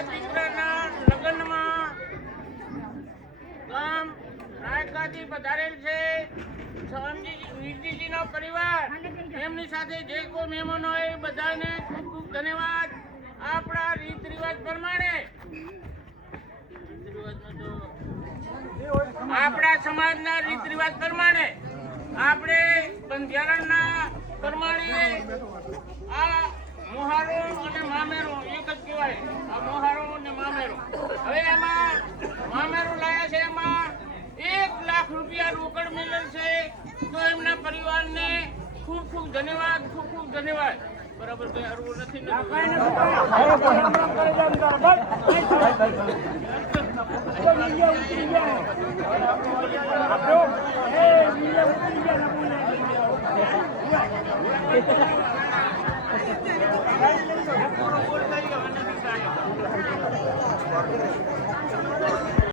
અમારા દીકરાના લગ્નમાં ગામ રાયકાથી પધારેલ છે વિરજીજીનો પરિવાર, એમની સાથે જે કોઈ મહેમાનો હોય એ બધાને ખૂબ ખૂબ ધન્યવાદ. આપણા રીત રિવાજ પ્રમાણે આપણા સમાજના રીત રિવાજ પ્રમાણે આપણે બંધારણના પ્રમાણે આ મોહારો અને મામેરો એક જ કહેવાય. આ મોહારો અને મામેરો. હવે એમાં મામેરો લાયા છે, એમાં 1 લાખ રૂપિયા રોકડ મિલેલ છે. તો એમના પરિવારને ખૂબ ખૂબ ધન્યવાદ, ખૂબ ખૂબ ધન્યવાદ. બરાબર કઈ અરવું નથી